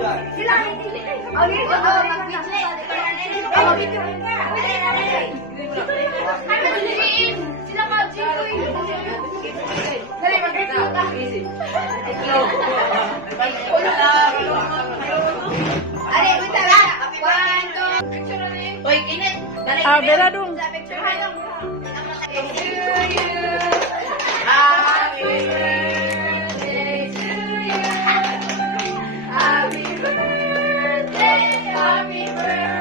Sila, hindi. Okay, mag-video. Mag-video ka. Sila mag-video. Dali, mag-video ka. Ade, wait lang. 1, 2. Oy, kinit. Dali. Bella dong. Picture hayo. Happy birthday to you. Happy birthday, happy birthday.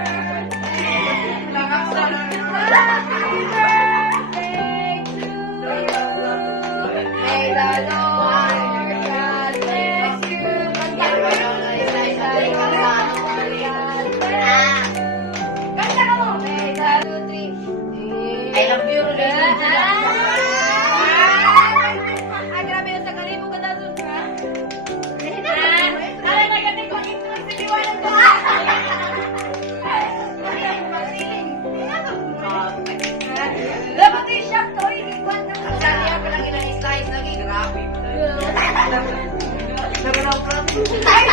Happy birthday to you. May the Lord God bless you. Kanta ka mo. May the 2, 3. I love you. Ay, grabe yung sakali mo ka dazun ka. Dali na ganit ko ito sa liwanag ko. Dapat i-shock to, iniwan na ko. Dali ako lang ilang slice lagi, grabe. Ay,